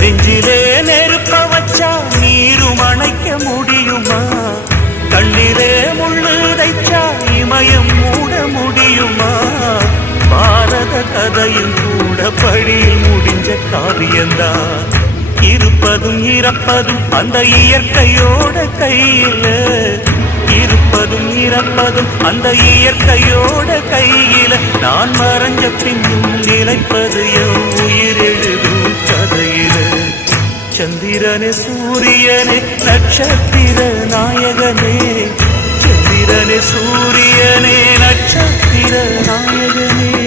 நெஞ்சிலே நெருப்ப வச்சா நீரும் அணைக்க முடியுமா? கண்ணிலே முள்ளு தைச்சா இமயம் மூட முடியுமா? பாரத கதையும் கூட படியில் முடிஞ்ச காவியந்தான். இருப்பதும் இறப்பதும் அந்த இயற்கையோட கையில, இருப்பதும் இறப்பதும் அந்த இயற்கையோட கையில. நான் மறைஞ்ச பின்னும் நிலைப்பது என் உயிர் எழுதும் கதையில. சந்திரனே சூரியனே நட்சத்திர நாயகனே, சந்திரனே சூரியனே நட்சத்திர நாயகனே.